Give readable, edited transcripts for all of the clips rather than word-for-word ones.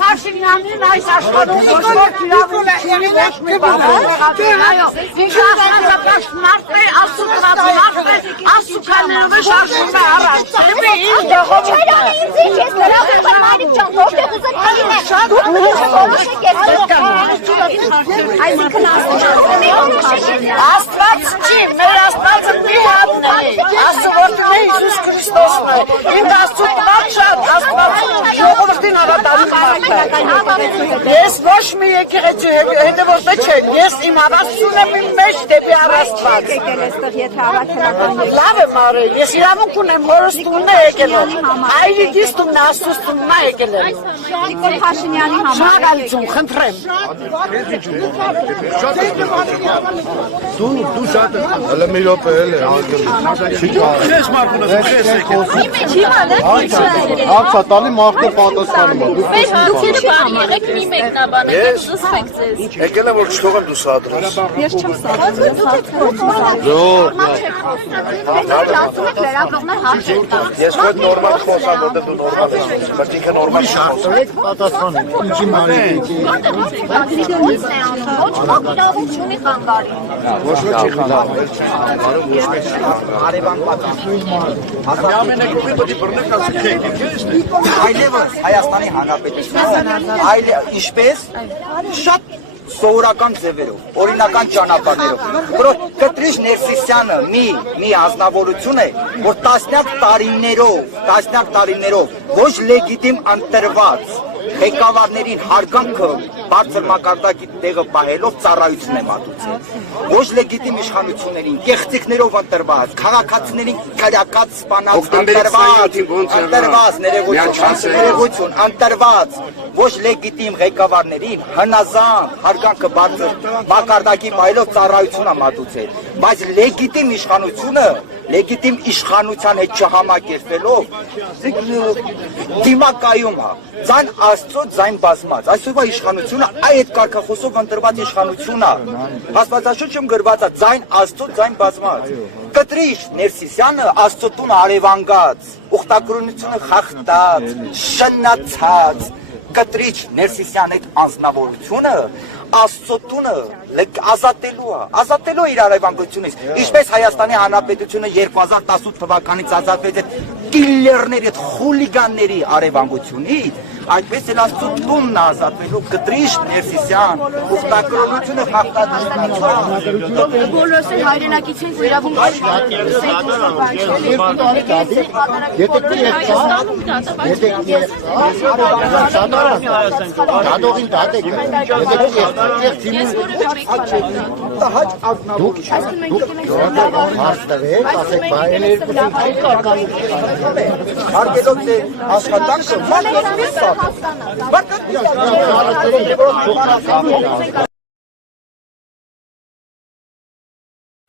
Փաշինյանին այս աշխարհում Աստված չի, մեր Աստվածը մի հատն է, Աստվածը Հիսուս Քրիստոսն է, իմ Աստծուն շատ Աստվածը ժողովրդին հավատալու մարդ է։ Ես ոչ մի եկեղեցի հետևորդ չեմ, ես իմ հավատությունն եմ իմ մեջ դեպի Աստված։ Լավ եմ արել, ես իրավունք ունեմ հորս տունն է եկել, այրիկիս տունն Աստծուց տունն է եկել եմ։ Նիկոլ Փաշինյանի համար շնորհակալություն, խնդրեմ։ Դու շատ հələ մի րոպե էլ է Քեզ մարդուս քեզ Ակցա տալի մարդը պատասխանում է Դուք եղեք մի մեկնաբան զսպեք ձեզ Եկել եմ որ չթողեմ դու սադրես Ես չեմ սադրում Ես ոչ նորմալ խոսամ որտեղ դու նորմալ ես բայց ինքը նորմալ շարժեք պատասխան ինչի մարի Ոչ ոքի խանդարում Այլևս Հայաստանի Հանրապետությունը այլ ինչպես շատ սովորական ձևերով, օրինական ճանապարհներով։ Որոց Կտրիչ Ներսիսյանը մի անձնավորություն է, որ տասնյակ տարիներով ոչ լեգիտիմ ընտրված ղեկավարներին հարգանքը բարձր մակարդակի տեղը պահելով ծառայություն է մատուցել։ Ոչ լեգիտիմ իշխանություններին, կեղծիքներով ընտրված, քաղաքացիներին կրակած, սպանած, ընտրված, ոչ լեգիտիմ ղեկավարներին հնազանդ հարգանքը բարձր մակարդակի պահելով ծառայություն է մատուցել։ Բայց լեգիտիմ իշխանության հետ չհամակերպելով դիմակայում է։ Ձայն Աստծո ձայն բազմած։ Այսօրվա իշխանությունը այդ կարգախոսով ընտրված իշխանություն է։ Աստվածաշունչում գրված է ձայն Աստծո ձայն բազմած։ Կտրիչ Ներսիսյանը Աստծո տուն արևանգած, ուխտակրոնությունը խախտած, շնացած Կտրիչ Ներսիսյանի այդ անձնավորությունը Աստծո տունը ազատելու իր արևանգությունից, ինչպես Հայաստանի Հանրապետությունը 2018 թվականից ազատվեց այդ կիլլերների, այդ խուլիգանների արևանգությունից, այդպես էլ Աստծո տունն ազատվելու Կտրիչ Ներսիսյան, ուխտակրոնությունը խախտած Բոլորս էլ հայրենակից ենք իրավունք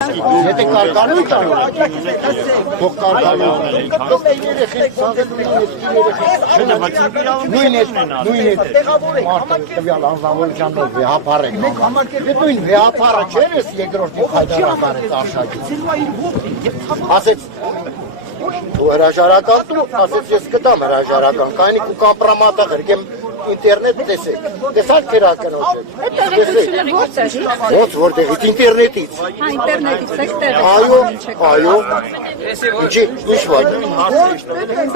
Եթե կարկանում թող կարկանում նույն է մարդը տվյալ անձնավորությանով վեհապար է նույն վեհապարը չէր ես երկրորդի հայտարարական է արշակից ասեց դու հրաժարական դու ասեց ես կտամ հրաժարական կայնի կու կապրամատա գրկեմ ինտերնետ տեսեք, տեսակ կերակնոց է։ Ո՞ց որտեղից, ինտերնետից։ Հա, ինտերնետից եք տեղը։ Այո, ինչի, ինչ վայդ։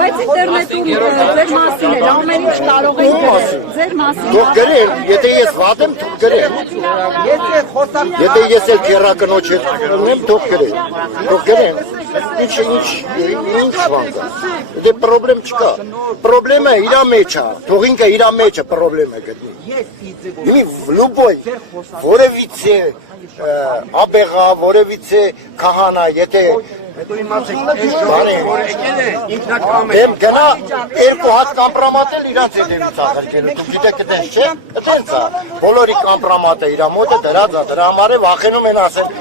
Բայց ինտերնետում ձեր մասին էր, ամեն ինչ կարող եք գրել, ձեր մասին։ Թող գրել, եթե ես վատ եմ, թող գրել։ Եթե ես էլ կերակնոց եմ, թող գրել։ Թող գրել, ինչ վանք է։ Դե պրոբլեմ չկա։ Պրոբլեմը իրա մեջ է, թող ինքը իրա մեջը պրոբլեմ է գտնի։ Իմի լուբոյ, որևիցե աբեղա, որևիցե կահանա, եթե եմ գնա երկու հատ կամպրամատել իրանց հետևից աղրկելու, դու գիտեք կտենց չէ, կտենց է, բոլորի կամպրամատը իրա մոտը դրած է, դրա համար է վախենում են ասել,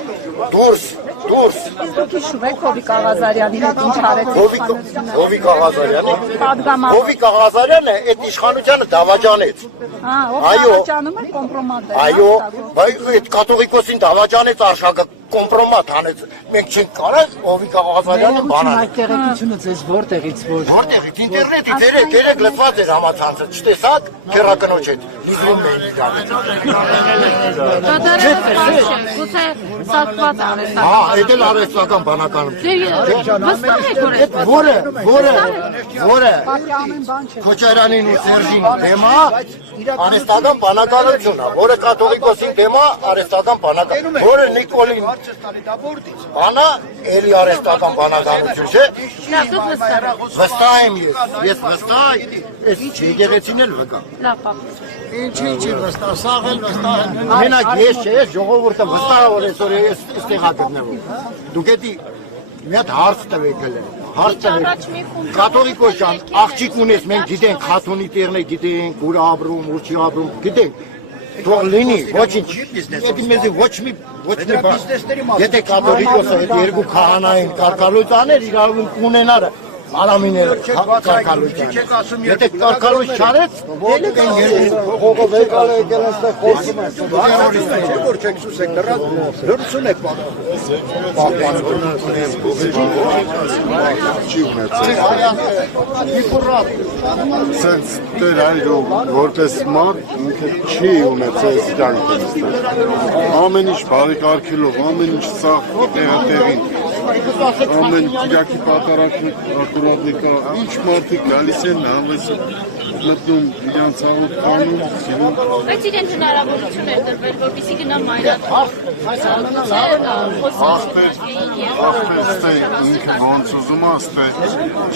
դուրս Դուրս։ Դուք հիշում եք Հովիկ Աղազարյանի հետ ինչ արեցիք։ Հովիկ Աղազարյանը։ Հովիկ Աղազարյանը այդ իշխանությանը դավաճանեց։ Հա, ով դավաճանում է կոմպրոմատ է։ Այո, բայց այդ կաթողիկոսին դավաճանեց արշակը կոմպրոմատ հանեց, մենք չենք կարող Հովիկ Աղազարյանը բանան։ Եկեղեցությունը ձեզ որտեղից որ Որտեղից ինտերնետից երեք լծված էր համացանցը, չտեսաք քերակնոջ հետ լիզվում էին իրար։ Գուցե սակված արեցա։ Հա, այդ էլ արհեստական բանականություն։ Վստահ եք որ Որը Քոչարյանին ու Սերժին դեմա արհեստական բանականություն է, որը կաթողիկոսին դեմա արհեստական բանականություն, որը Նիկոլին բանա էլի արհեստական բանականություն չէ։ Վստահ եմ ես վստահ ես եկեղեցին էլ վկա։ Լավ, պապ։ Ինչի վստահ, սաղ էլ վստահ եմ։ Մենակ ես չէ, ժողովուրդը վստահ որ այսօր այստեղ է գտնվում։ Դուք էդի մի հատ հարց տվեք հələ։ Հարց տվեք։ Կաթողիկոս ջան, աղջիկ ունես, մենք գիտենք խաթոնի տերն է, գիտենք ուր ապրում, ուր չի ապրում, գիտենք։ Թող լինի, ոչինչ։ Եթե մեզ ոչ մի բան։ Եթե կաթողիկոսը այդ երկու քահանային կարգալույց աներ, իրավունք ունենար Արամիները կարգալույց աներ։ Եթե կարգալույց չարեց, Հողով եկալ եկել այստեղ խոսում են։ Որ չեք սուսեք դրած, լրություն եք Սենց տեր այրու որպես մարդ ինքը չի ունեցել կյանքը ամեն ինչ բարեկարգելով, ամեն ինչ սաղ տեղին ամեն կիրակի պատարակներ կա, ինչ մարդիկ գալիս են նավես մտնում իրանց հաղուտ կանում, սիրում Բայց իրեն հնարավորություն էր տրվել, որպեսզի գնա մայրաթաղ աղբեր ինքը ոնց ուզում է,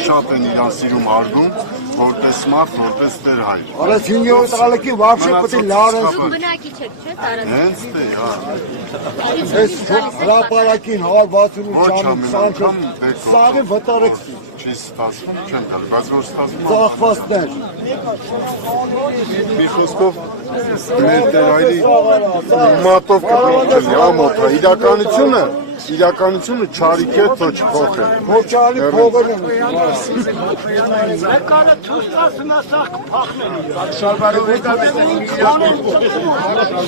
շատ են իրան սիրում արգում, որպես մարդ, որպես տեր հայ Արա սինյոր տղալքի վարշե պտի լարես բնակիչ եք, չէ՞, տարածք հենց թե, Ես հրապարակին 168 ճանիք սանքով սաղի վտարեք չի ստացվում, չեն տալ, բայց որ ստացվում ծախվածներ մի խոսքով մեր տեր հայրի մատով կպրոքելի ամոթա, իրականությունը չարիք է, թո չփոխել Փոչալի փողեր են Կարը թուստասն ասախ փախնել Շարվարով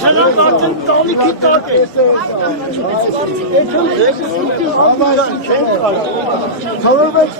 Սրանք արդեն տալիքի տակ է Չեն կարող Թավրվեք